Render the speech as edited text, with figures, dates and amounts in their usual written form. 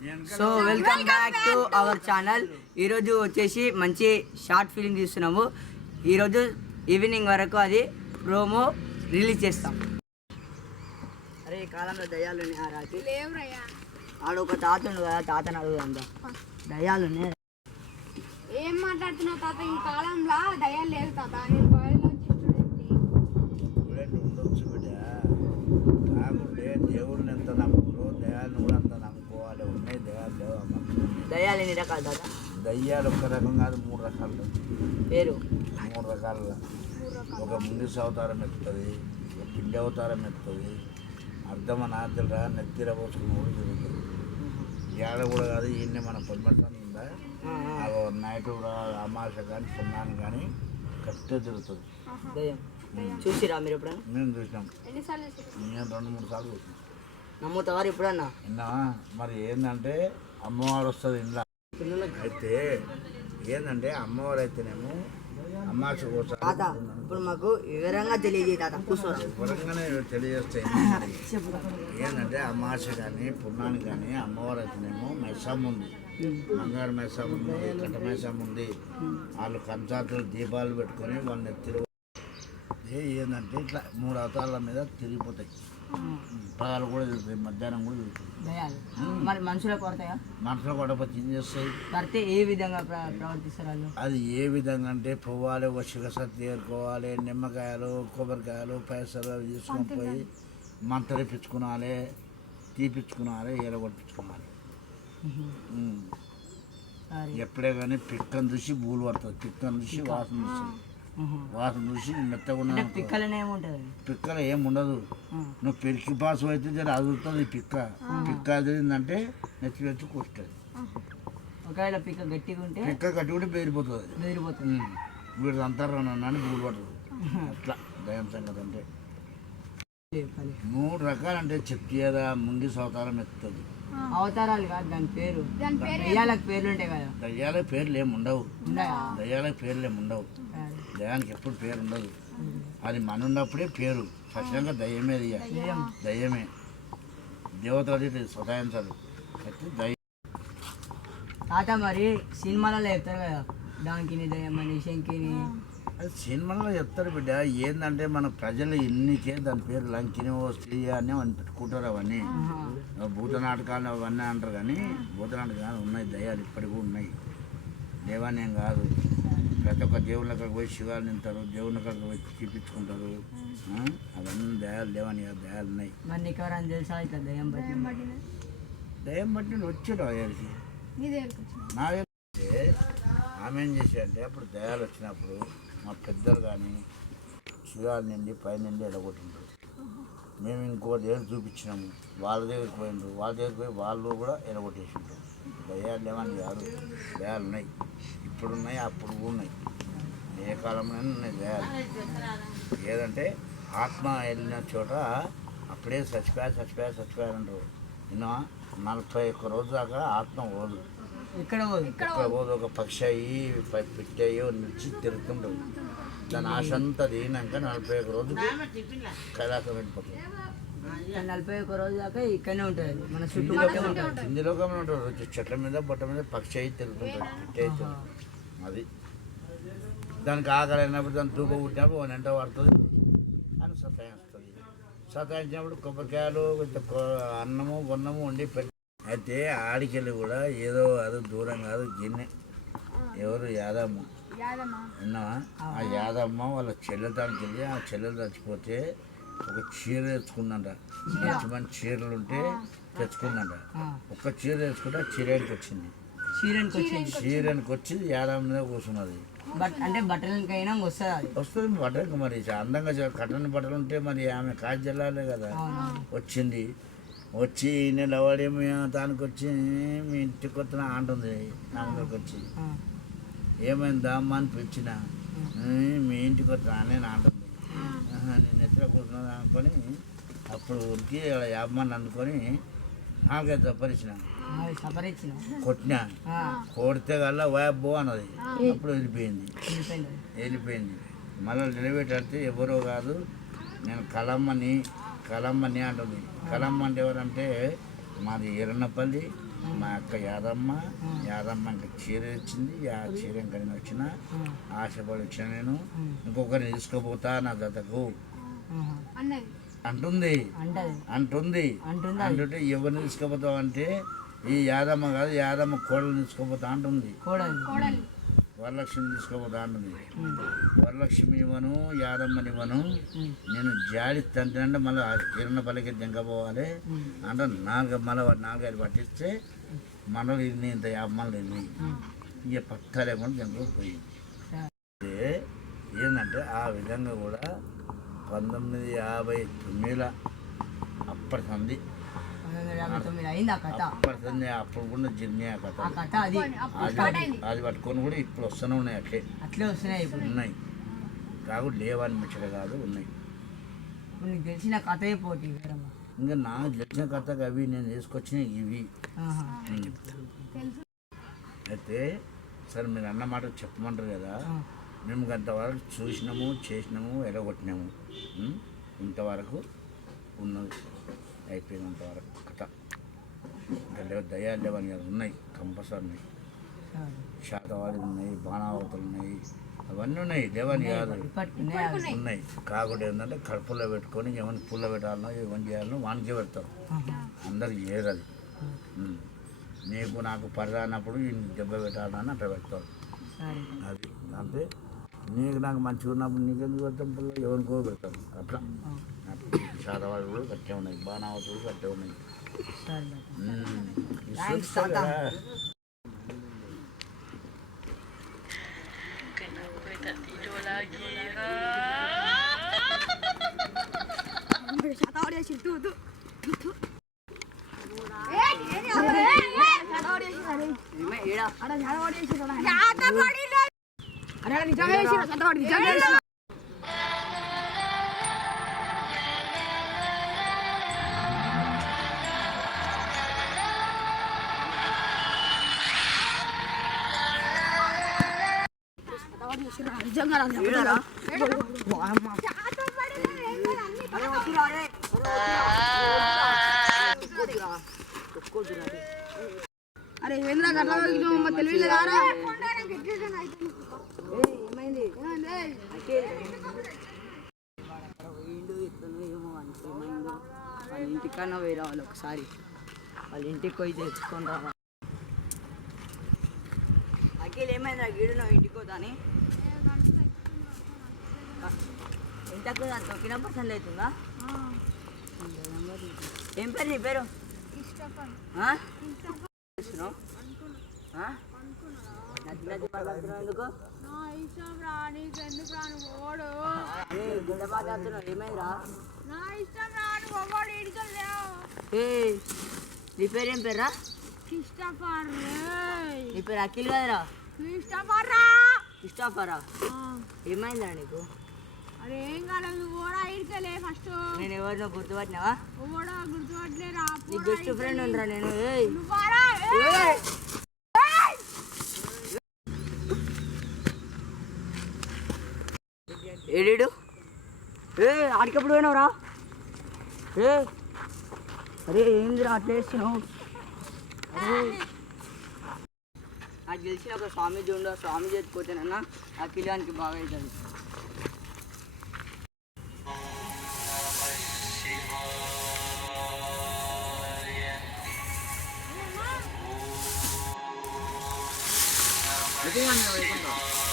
So welcome back to our channel. ఈరోజు వచ్చేసి మంచి షార్ట్ ఫిలిం తీస్తున్నాము. ఈరోజు ఈవినింగ్ వరకు అది ప్రోమో రిలీజ్ చేస్తాం. అరే ఈ కాలంలో దయ్యాలు ఉన్నాయి రాకి ఆడు ఒక తాత ఉండు కదా, తాతను అడుగుదా దయ్యాలు ఉన్నాయి. ఏం మాట్లాడుతున్నావు తాత? ఈ కాలంలో దయ్యాలు లేదు తాత. నేను బయలులో ఉండొచ్చు బిడ్డ, కాకుంటే దేవుడిని ఎంత నమ్ముకురు దయాలను కూడా అంత నమ్ముకోవాలి. ఉన్నాయి దయాలు లేవు అమ్మ. దయ్యాలు ఎన్ని రకాలు తాత? దయ్యాలు ఒక్క రకం కాదు, 3 రకాలు. పేరు 3 రకాలుగా ఒక ముంగిస అవతారం ఎత్తుతుంది, ఒక పిండి అవతారం ఎత్తుతుంది. అర్ధమ నాతిరా నెత్తిర పోసుకుని కూడా జరుగుతుంది. ఏడ కూడా కాదు, ఈయన్ని మన పొన్మట్టం ఉందా నైట్ కూడా అమాస కానీ సున్నాను కానీ కరెక్ట్గా తిరుగుతుంది. చూసిరా మీరు ఎప్పుడన్నా? మేము చూసినాం, నేను 2-3 సార్లు చూసినాం. నమ్ముతావారు ఎప్పుడన్నా? విన్నా మరి ఏంటంటే అమ్మవారు వస్తుంది ఇంట్లో. అయితే ఏంటంటే అమ్మవారు అయితేనేమో అమ్మాస కోసం తాత ఇప్పుడు మాకు వివరంగా తెలియజేయ తాత. కూర్చోరా. వివరంగానే తెలియజేస్తాయి. ఏంటంటే అమాస కానీ పున్నానికి కానీ అమ్మవారు అయితేనేమో మెసం ఉంది, బంగారు మెసం ఉంది, కట్ట మెసం ఉంది. వాళ్ళు కంచాతులు దీపాలు పెట్టుకొని వాళ్ళని ఏంటంటే ఇట్లా 3 అవతారాల మీద తిరిగిపోతాయి. పగలు కూడా తిరుగుతాయి, మధ్యాహ్నం కూడా తిరుగుతాయి. మరి మనుషులు కొడతాయా? మనుషులు కొడకపోతే ఏం చేస్తాయి? పడితే ఏ విధంగా ప్రవర్తిస్తారు వాళ్ళు? అది ఏ విధంగా అంటే పువ్వాలి, ఒక శిగసత్తి ఏరుకోవాలి, నిమ్మకాయలు, కొబ్బరికాయలు, పైసలు అవి తీసుకొని పోయి మంతరిపించుకోవాలి, తీపించుకోవాలి, ఎలగొట్టించుకోవాలి. ఎప్పుడే కానీ పిక్కను చూసి బూలు పడుతుంది, పిక్కను చూసి వాసన వస్తుంది, వాసన చూసి మెత్తగా పిక్కలు ఏముండదు. నువ్వు పెరికి పాసు అయితే జర అదురుతుంది పిక్క. పిక్క అదిరిందంటే నెత్తి వచ్చి కొస్తుంది. ఒకవేళ పిక్క గట్టిగా ఉంటే పిక్క గట్టి కూడా బెదిరిపోతుంది. వీడు అంటారు నన్ను బూలు పట్టదు. అట్లా దయం సంగతి అంటే 3 రకాలు అంటే చెప్తేదా ముంగి అవతారం ఎత్తుతుంది. అవతారాలు కాదు దాని పేరు. దయ్యాలకు పేర్లు ఉంటాయి కదా. దయ్యాలకు పేర్లు ఏముండవు, దయ్యాలకు పేర్లు ఏముండవు. దయానికి ఎప్పుడు పేరు ఉండదు. అది మన ఉన్నప్పుడే పేరు. స్పష్టంగా దయ్యమే, దయ్యమే. దేవతలు స్వతాయించాలి. అయితే దయ్యం తాత మరి సినిమాలలో చెప్తారు కదా దానికి దయ్యమని, శంకిని. అది సినిమాలో చెప్తారు బిడ్డ. ఏంటంటే మన ప్రజలు ఎన్నికే దాని పేరు లంకిని స్త్రీ అని అని పెట్టుకుంటారు. అవన్నీ భూత నాటకాలు అవన్నీ అంటారు. కానీ భూత నాటకాలు ఉన్నాయి, దయ్యాలు ఇప్పటికీ ఉన్నాయి. దేవాలయం కాదు, ప్రతి ఒక్క దేవుళ్ళ అక్కడికి పోయి శివాలు నింటారు, దేవుళ్ళ అక్కడికి పోయి చూపించుకుంటారు. అవన్నీ దయాలు లేవని దయాలు ఉన్నాయి. మరి నీకు ఎవరైనా తెలుసా ఇట్లా దయ్యం బట్టి? దయ్యం బట్టి వచ్చాడు అయ్యారికి. నా ఆమె ఏం చేశాడంటే అప్పుడు దయాలు వచ్చినప్పుడు మా పెద్దలు కానీ శివాల నుండి పైనుండి ఎడగొట్టిండ్రు. మేము ఇంకో దగ్గర చూపించినాము, వాళ్ళ దగ్గరికి పోయిండ్రు, వాళ్ళ దగ్గరికి పోయి వాళ్ళు కూడా ఎడగొట్టేసిండ్రు. దయాలు లేవని కాదు, దయాలు ఉన్నాయి. ఇప్పుడు ఉన్నాయి, అప్పుడు ఉన్నాయి, ఏ కాలంలోనే ఉన్నాయి దయాలు. ఏదంటే ఆత్మ వెళ్ళిన చోట అప్పుడే చచ్చిపోయారంటారు. నిన్న 41 రోజు దాకా ఆత్మ పోదు. ఇక్కడ పోదు. ఒక పక్షి అయ్యి పిట్టయ్యో నుంచి తిరుగుతుంటుంది. దాని ఆశ అంతా తీనాక 41 రోజులు కైలాసం వెళ్ళిపోతుంది. 41 రోజు దాకా ఇక్కడనే ఉంటుంది, మన చుట్టూ కింది లోకంలో ఉంటుంది. చెట్ల మీద బొట్ట మీద పక్షి అయ్యి తిరుగుతుంటుంది, పిట్ట అయితే. అది దానికి ఆకలి అయినప్పుడు దాన్ని తూప పుట్టినప్పుడు ఒక ఎంట పడుతుంది అని సతాయిస్తుంది. సతాయించినప్పుడు కొబ్బరికాయలు అన్నము గొన్నము వండి పెట్టి. అయితే ఆడికెళ్ళి కూడా ఏదో అది దూరం కాదు, గిన్నె ఎవరు యాదమ్మ విన్నావా? ఆ యాదమ్మ వాళ్ళ చెల్లెతానికి వెళ్ళి ఆ చెల్లెలు చచ్చిపోతే ఒక చీర తెచ్చుకుందంట. మంచి చీరలు ఉంటే తెచ్చుకుందంట. ఒక్క చీర తెచ్చుకుంటే ఆ చీరానికి వచ్చింది. చీరానికి వచ్చి యాదమ్మ మీద కూర్చున్నది. అంటే బట్టలకైనా వస్తుంది. బట్టలకు మరి అందంగా కట్టని బట్టలు ఉంటే మరి ఆమె కాజు జల్లాలే కదా. వచ్చింది, వచ్చి నిలబడి దానికి వచ్చి మీ ఇంటికి వచ్చిన అంటుంది. నా ముందుకు వచ్చి ఏమైందా అమ్మ అని పిలిచిన, మీ ఇంటికి వచ్చిన నేను అంటుంది. నేను ఎత్తులో కూర్చున్నాను అనుకొని అప్పుడు ఉరికి 50 మంది అనుకొని 4 చప్పరిచిన కొట్టినా. కొడితే కల్లా వాయబ్బో అన్నది. అప్పుడు వెళ్ళిపోయింది. మళ్ళీ నిలబెట్టి ఎవరో కాదు, నేను కలమ్మని అంటుంది. కలమ్మ అంటే ఎవరంటే మాది ఎర్రనపల్లి మా అక్క యాదమ్మకి చీర ఇచ్చింది. ఆ చీర ఇంకా నేను వచ్చిన ఆశపడి వచ్చిన నేను ఇంకొకరిని తీసుకుపోతా నా జతకు అంటుంది. అంటుంటే ఎవరిని తీసుకుపోతావు అంటే ఈ యాదమ్మ కాదు, యాదమ్మ కోడలు తీసుకుపోతా అంటుంది. వరలక్ష్మి తీసుకోపోతా అంటుంది. వరలక్ష్మి ఇవ్వను, యాదమ్మని ఇవ్వను, నేను జాడి తండ్రి మళ్ళీ కిరణ పల్లికి దింకపోవాలి అంటే నాలుగైదు పట్టిస్తే మనలు ఇన్ని ఇంత 50 మనలు ఇన్ని ఇక పక్క లేకుండా దింకపోయింది. ఏంటంటే ఆ విధంగా కూడా 1959 అప్పటి సంది అప్పుడు కూడా జిర్నీ ఆ కథ అది పట్టుకొని కూడా ఇప్పుడు వస్తూనే ఉన్నాయి. అట్లే వస్తున్నాయి ఉన్నాయి కాదు, లేవని ముచ్చట కాదు, ఉన్నాయి. గెలిచిన కథ పోటీ ఇంకా నాకు గెలిచిన కథకు అవి నేను తీసుకొచ్చిన ఇవి అయితే సరే మీరు అన్న మాట చెప్పమంటారు కదా. మేము అంతవరకు చూసినాము, చేసినాము, ఎరగొట్టినాము. ఇంతవరకు ఉన్నది అయిపోయినంతవరకు కథ. ఇంకా లేవు దయాలు లేవని ఉన్నాయి, కంపల్సరీ ఉన్నాయి. శాతవాది ఉన్నాయి, బాణావతులు ఉన్నాయి, అవన్నీ ఉన్నాయి. లేవని కాదు, ఉన్నాయి. కాకుండా ఏంటంటే కడుపులో పెట్టుకొని ఏమైనా పుల్ల పెట్టాలనో ఏమని చేయాలనో వానికే పెడతారు. అందరికి చేయరు అది. నీకు నాకు పరిదానప్పుడు దెబ్బ పెట్టాలని అట్లా పెడతారు. అది అంటే నీకు నాకు మంచిగా ఉన్నప్పుడు నీకెందుకు పెడతాం, పుల్ల ఎవరికో పెడతారు. అట్లా శాతవాడు కూడా కట్టే ఉన్నాయి, బాణావతులు కట్టే ఉన్నాయి. అరే ఏంద్రా గట్లా తెలియలేదా? వాళ్ళ ఇంటికన్నా వేరే వాళ్ళు ఒకసారి వాళ్ళ ఇంటికి పోయి తెచ్చుకొని రావాలి. అఖిల్ ఏమైందిరా గీడు నువ్వు ఇంటికి పోతాని ఇంతకు తొక్కిన పర్సెంట్ అవుతుందా? ఏం పేరు నీ పేరు? ఎందుకు ఏమైందిరా? నీ పేరు ఏం పేర్రా? నీ పేరు అఖిల్ కదరా? క్రిస్టఫరా? ఏమైందిరా నీకు? అరే ఏం కాలేదు, ఓడా ఇడికలే ఫస్ట్. నేను ఎవరినో గుర్తుపట్టినావా? ఓడా గుర్తుపట్టలేరా? నీ బెస్ట్ ఫ్రెండ్ ఉండరా నేను. ఏడు ఆడికప్పుడు పోయినావురా? అరే ఏందిరా అట్లా వేస్తున్నావు? నాకు తెలిసిన ఒక స్వామీజీ ఉండు, ఆ స్వామీజీ ఎత్తుకోతేనన్నా ఆ కిలానికి బాగా అవుతుంది. నిజంగా